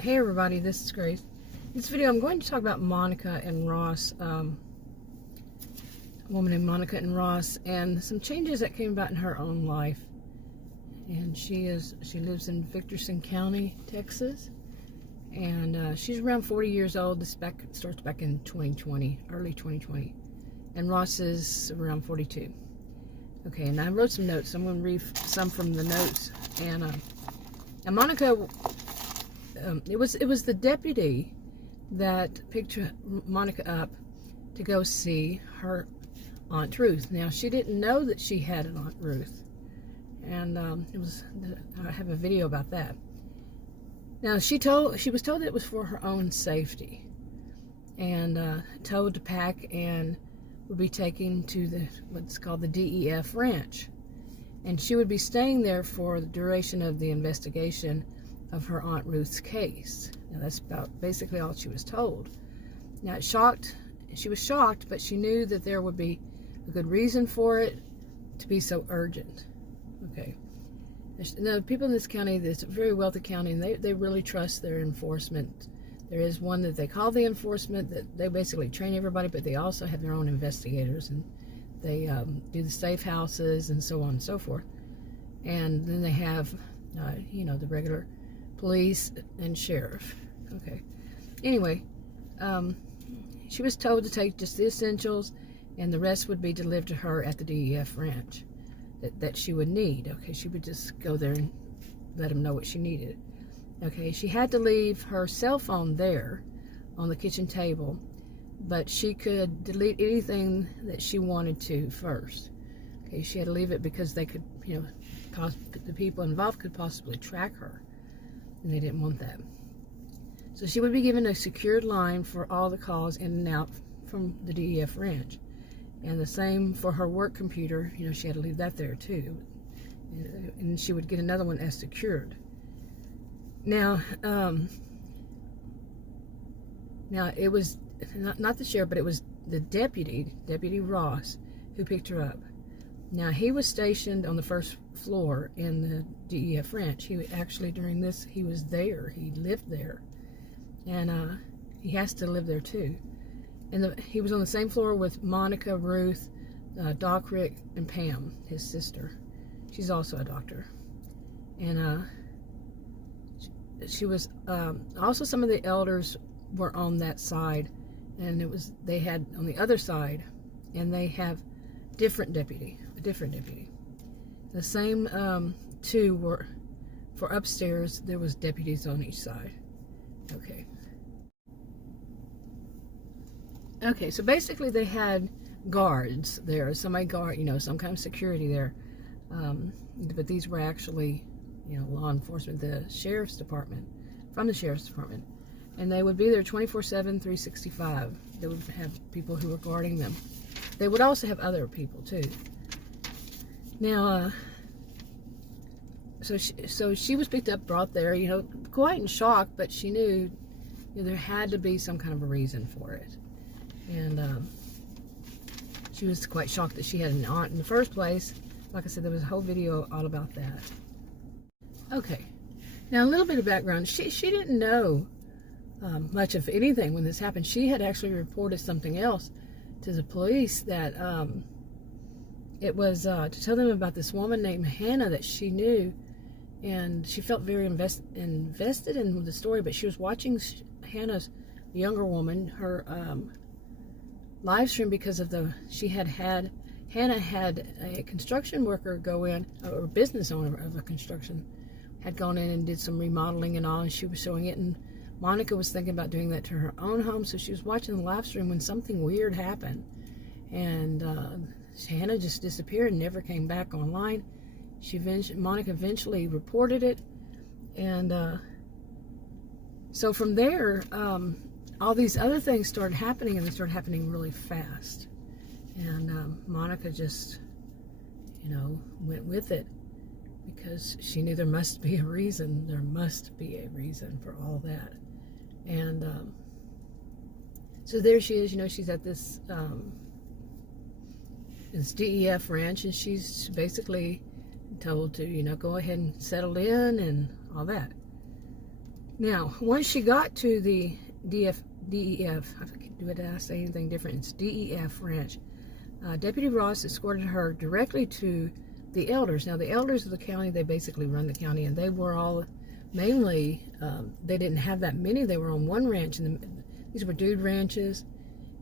Hey everybody, this is Grace. In this video I'm going to talk about Monica and Ross, a woman named Monica and Ross, and some changes that came about in her own life. And she lives in Victorson County, Texas, and she's around 40 years old. This starts back in 2020, early 2020, and Ross is around 42. Okay, and I wrote some notes. I'm going to read some from the notes. And Monica, it was the deputy that picked Monica up to go see her Aunt Ruth. Now, she didn't know that she had an Aunt Ruth, and I have a video about that. Now, she was told that it was for her own safety, and told to pack and would be taken to what's called the JKL Ranch, and she would be staying there for the duration of the investigation of her Aunt Ruth's case. Now, that's about basically all she was told. Now, she was shocked, but she knew that there would be a good reason for it to be so urgent. Okay. Now, people in this county, it's a very wealthy county, and they really trust their enforcement. There is one that they call the enforcement, that they basically train everybody, but they also have their own investigators, and they do the safe houses and so on and so forth. And then they have, the regular police and sheriff. Okay. Anyway, she was told to take just the essentials, and the rest would be delivered to her at the JKL Ranch that she would need. Okay, she would just go there and let them know what she needed. Okay, she had to leave her cell phone there on the kitchen table, but she could delete anything that she wanted to first. Okay, she had to leave it because they could, the people involved could possibly track her, and they didn't want that. So she would be given a secured line for all the calls in and out from the JKL Ranch. And the same for her work computer, she had to leave that there too. And she would get another one as secured. Now it was not the sheriff, but it was the Deputy Ross, who picked her up. Now, he was stationed on the first floor in the JKL Ranch. He actually, during this, he was there. He lived there. And he has to live there too. And he was on the same floor with Monica, Ruth, Doc, Rick, and Pam, his sister. She's also a doctor. And she was, also some of the elders were on that side. And they had on the other side, and they have a different deputy. The same two were for upstairs. There was deputies on each side. Okay, so basically they had guards there, some kind of security there. But these were actually, law enforcement, the sheriff's department, from the sheriff's department. And they would be there 24/7, 365. They would have people who were guarding them. They would also have other people too. Now, so she was picked up, brought there, quite in shock, but she knew there had to be some kind of a reason for it. And she was quite shocked that she had an aunt in the first place. Like I said, there was a whole video all about that. Okay, now a little bit of background. She didn't know much of anything when this happened. She had actually reported something else to the police, that it was to tell them about this woman named Hannah that she knew, and she felt very invested in the story. But she was watching Hannah's younger woman, her live stream, because of Hannah had a construction worker go in, or a business owner of a construction, had gone in and did some remodeling and all, and she was showing it, and Monica was thinking about doing that to her own home. So she was watching the live stream when something weird happened, and Hannah just disappeared and never came back online. Monica eventually reported it, and so from there, all these other things started happening, and they started happening really fast. And Monica just, went with it, because she knew there must be a reason. There must be a reason for all that. And so there she is. She's at this JKL Ranch, and she's basically told to, go ahead and settle in and all that. Now, once she got to the DEF, did I say anything different? It's DEF Ranch. Deputy Ross escorted her directly to the elders. Now, the elders of the county, they basically run the county, and they were all mainly, they didn't have that many. They were on one ranch, and these were dude ranches,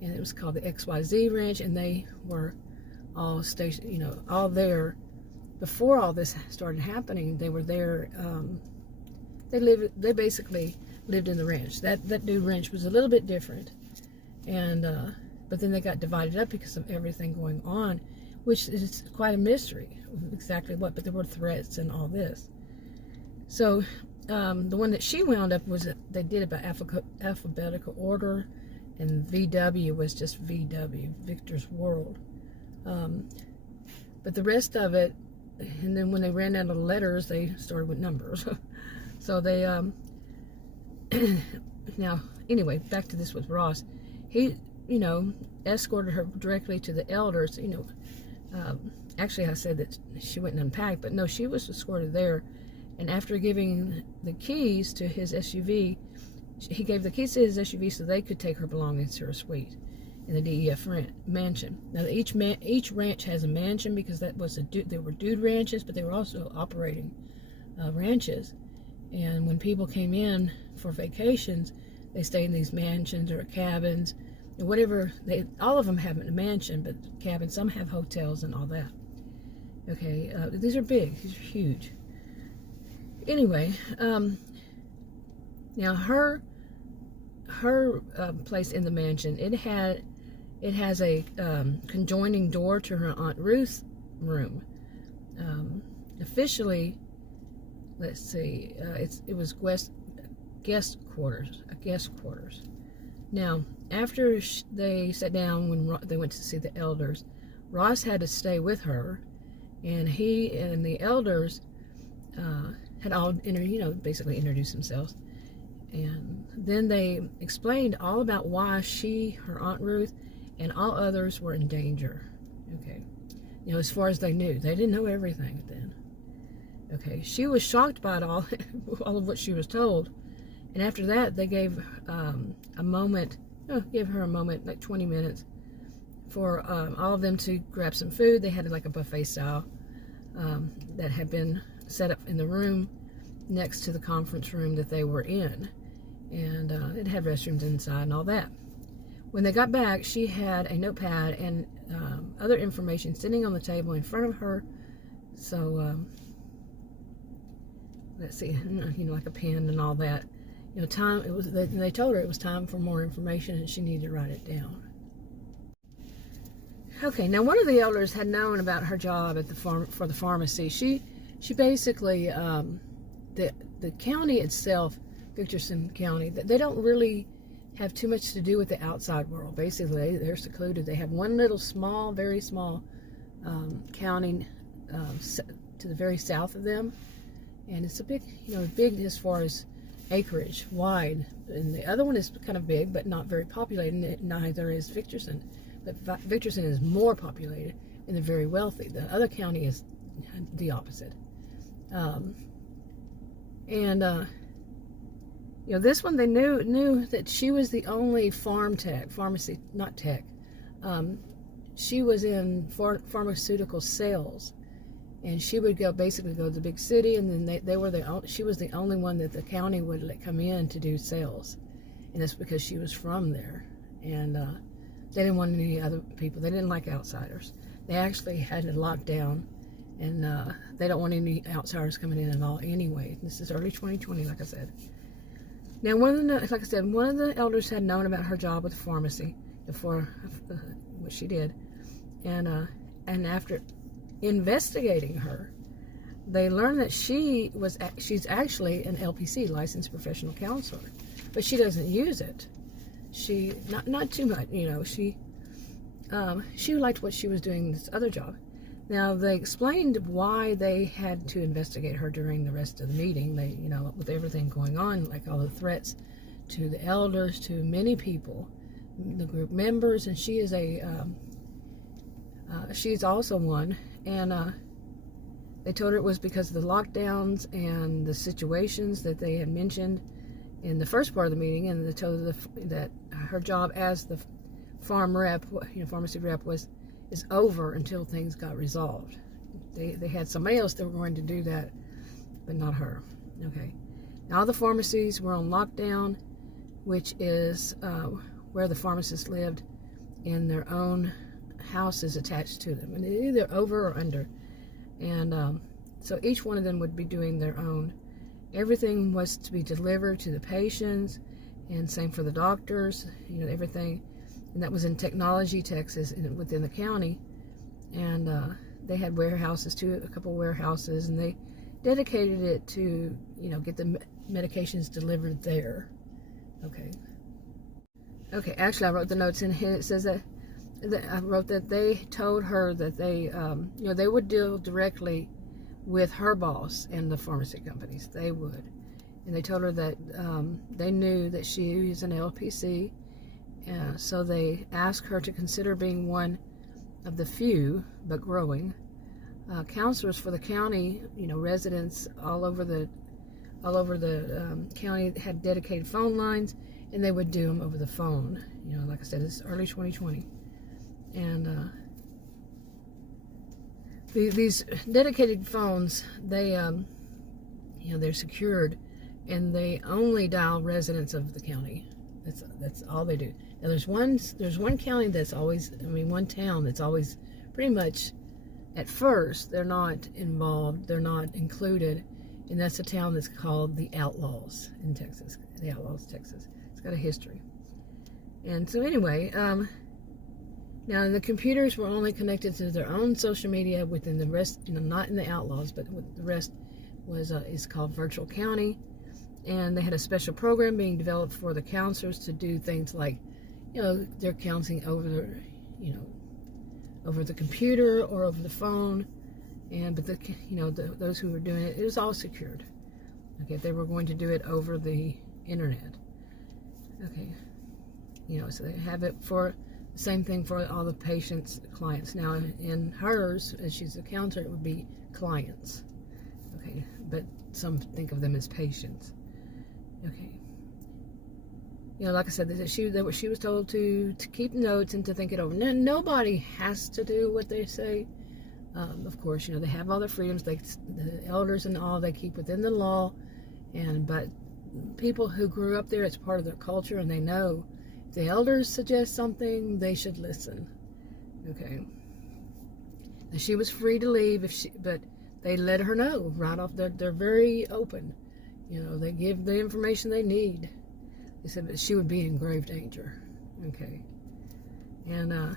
and it was called the XYZ Ranch, and they were all stationed, all there before all this started happening. They were there. They basically lived in the ranch. That dude ranch was a little bit different, and but then they got divided up because of everything going on, which is quite a mystery exactly what. But there were threats and all this. So the one that she wound up was that they did it by alphabetical order, and VW was just VW, Victor's World. But the rest of it, and then when they ran out of letters, they started with numbers. So they, now, anyway, back to this with Ross. He, escorted her directly to the elders. Actually, I said that she went and unpacked, but no, she was escorted there. And after giving the keys to his SUV, he gave the keys to his SUV so they could take her belongings to her suite in the DEF mansion. Now, each ranch has a mansion because that was they were dude ranches, but they were also operating ranches. And when people came in for vacations, they stayed in these mansions or cabins, and whatever. All of them have a mansion, but cabins. Some have hotels and all that. Okay, these are big. These are huge. Anyway, now her place in the mansion, it has a conjoining door to her Aunt Ruth's room. Officially, let's see, it was guest quarters. Now, after they sat down when they went to see the elders, Ross had to stay with her, and he and the elders had all basically introduced themselves, and then they explained all about why her Aunt Ruth, and all others were in danger. Okay, as far as they knew, they didn't know everything then. Okay, she was shocked by it all, all of what she was told, and after that, they gave her a moment, like 20 minutes, for all of them to grab some food. They had like a buffet style that had been set up in the room next to the conference room that they were in, and it had restrooms inside and all that. When they got back, she had a notepad and other information sitting on the table in front of her. So let's see, like a pen and all that. Time. It was. They told her it was time for more information, and she needed to write it down. Okay. Now, one of the elders had known about her job at for the pharmacy. She basically, the county itself, Victorson County, they don't really have too much to do with the outside world. Basically, they're secluded. They have one little small, very small county to the very south of them, and it's a big, big as far as acreage, wide. And the other one is kind of big, but not very populated. Neither is Victorson. But Victorson is more populated, and they're very wealthy. The other county is the opposite. This one, they knew that she was the only pharmacy, not tech. She was in pharmaceutical sales, and she would basically go to the big city, and then she was the only one that the county would let come in to do sales, and that's because she was from there, and they didn't want any other people. They didn't like outsiders. They actually had it locked down, and they don't want any outsiders coming in at all anyway. This is early 2020, like I said. Now, one of the elders had known about her job with the pharmacy before what she did, and after investigating her, they learned that she's actually an LPC, licensed professional counselor, but she doesn't use it. She not too much, she liked what she was doing in this other job. Now, they explained why they had to investigate her during the rest of the meeting. They, with everything going on, like all the threats to the elders, to many people, the group members, and she is she's also one. And they told her it was because of the lockdowns and the situations that they had mentioned, in the first part of the meeting, and they told her that her job as the pharmacy rep is over until things got resolved. They had somebody else that were going to do that, but not her. Okay. Now the pharmacies were on lockdown, which is where the pharmacists lived in their own houses attached to them, and either over or under. And so each one of them would be doing their own. Everything was to be delivered to the patients, and same for the doctors, everything. And that was in Technology, Texas, within the county. And they had warehouses too, a couple warehouses, and they dedicated it to, get the medications delivered there. Okay, actually I wrote the notes in here. It says that I wrote that they told her that they would deal directly with her boss and the pharmacy companies. They would. And they told her that they knew that she is an LPC, so they asked her to consider being one of the few, but growing, counselors for the county. Residents all over the county had dedicated phone lines, and they would do them over the phone. Like I said, it's early 2020. And these dedicated phones, they're secured, and they only dial residents of the county. That's all they do. Now there's one county that's always, one town that's always pretty much, at first, they're not involved, they're not included, and that's a town that's called the Outlaws in Texas. The Outlaws, Texas. It's got a history. And so anyway, now the computers were only connected to their own social media. Within the rest, not in the Outlaws, but the rest is called Virtual County. And they had a special program being developed for the counselors to do things like, they're counseling over, over the computer or over the phone. But those who were doing it, it was all secured. Okay, they were going to do it over the internet. Okay, so they have it for the same thing for all the patients, clients. Now in hers, as she's a counselor, it would be clients. Okay, but some think of them as patients. Okay. Like I said, that she was told to keep notes and to think it over. Now, nobody has to do what they say. Of course, they have all their freedoms. The elders and all, they keep within the law. But people who grew up there, it's part of their culture, and they know if the elders suggest something, they should listen. Okay. Now, she was free to leave but they let her know right off. They're very open. They give the information they need. They said that she would be in grave danger. Okay. And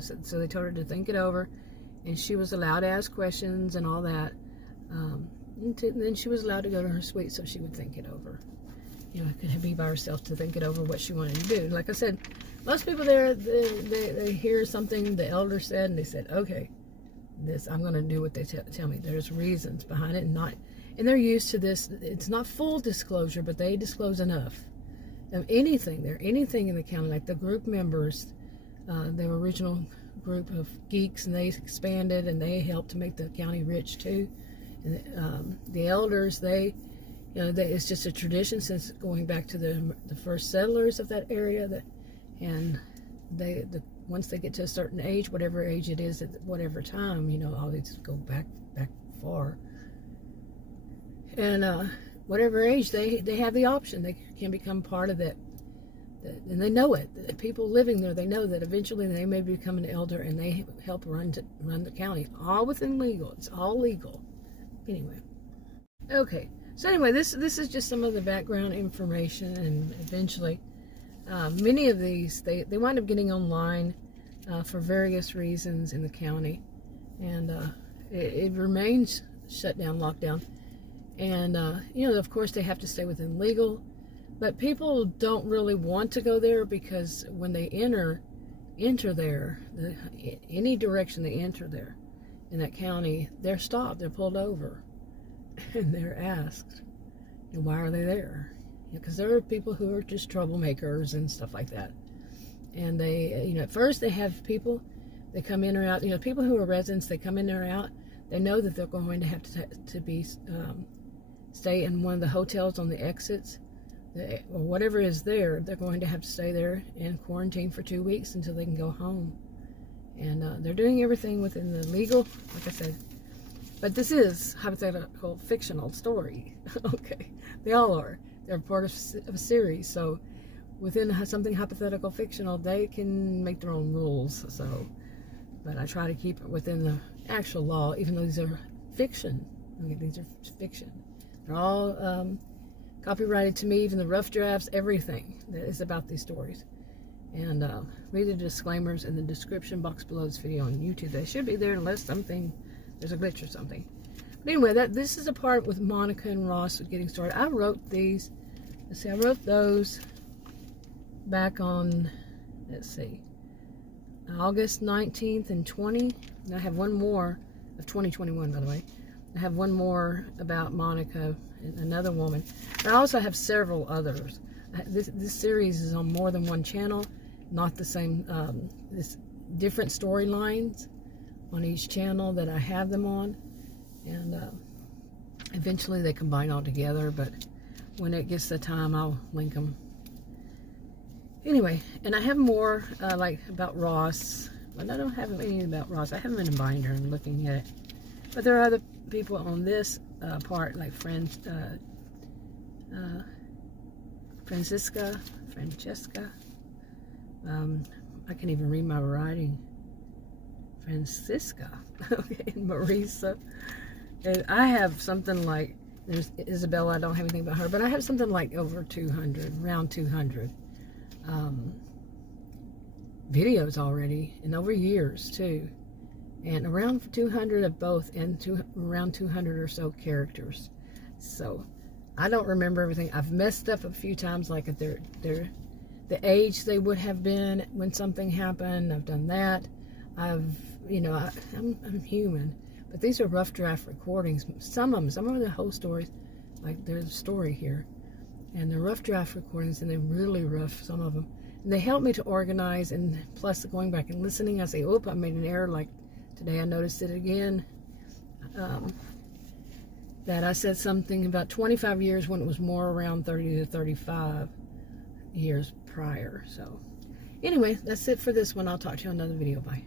so they told her to think it over, and she was allowed to ask questions and all that. And then she was allowed to go to her suite so she would think it over. Could be by herself to think it over what she wanted to do. Like I said, most people there, they hear something the elder said, and they said, okay, I'm going to do what they tell me. There's reasons behind it, and they're used to this. It's not full disclosure, but they disclose enough of anything in the county. Like the group members, they were original group of geeks, and they expanded, and they helped to make the county rich too. And the elders, it's just a tradition since going back to the first settlers of that area. Once they get to a certain age, whatever age it is at whatever time, always go back far. And whatever age, they have the option. They can become part of that. And they know it. The people living there, they know that eventually they may become an elder, and they help run the county. All within legal. It's all legal. Anyway. Okay. So anyway, this is just some of the background information, and eventually many of these, they wind up getting online for various reasons in the county. And it remains shut down, locked down. And, of course, they have to stay within legal. But people don't really want to go there, because when they enter there, any direction they enter there in that county, they're stopped, they're pulled over, and they're asked, why are they there? Because there are people who are just troublemakers and stuff like that. And they, at first they have people, they come in or out, people who are residents, they come in or out, they know that they're going to have to be stay in one of the hotels on the exits or whatever is there, they're going to have to stay there in quarantine for 2 weeks until they can go home. And they're doing everything within the legal, like I said. But this is hypothetical fictional story. Okay, they all are. They're part of a series, so within something hypothetical fictional, they can make their own rules. So, but I try to keep it within the actual law, even though these are fiction. Okay, these are fiction. They're all copyrighted to me, even the rough drafts, everything that is about these stories. And read the disclaimers in the description box below this video on YouTube. They should be there unless there's a glitch or something. But anyway, this is a part with Monica and Ross getting started. I wrote these. Let's see, I wrote those back on, let's see, August 19th and 20. And I have one more of 2021, by the way. I have one more about Monica and another woman. I also have several others. This series is on more than one channel, not the same, this different storylines on each channel that I have them on. And eventually they combine all together, but when it gets the time, I'll link them. Anyway, and I have more like about Ross. But I don't have any about Ross. I have them in a binder and looking at it. But there are other people on this part, like Francesca. I can't even read my writing. Francisca. Okay, and Marisa. And I have something like, there's Isabella, I don't have anything about her, but I have something like over 200, around 200 videos already, and over years too. And around 200 of both, and around 200 or so characters. So I don't remember everything. I've messed up a few times, like at the age they would have been when something happened. I've done that. I'm human. But these are rough draft recordings. Some of them, the whole stories, like there's a story here. And they're rough draft recordings, and they're really rough, some of them. And they help me to organize, and plus going back and listening, I say, oop, I made an error, like today I noticed it again. That I said something about 25 years when it was more around 30 to 35 years prior. So anyway, that's it for this one. I'll talk to you on another video. Bye.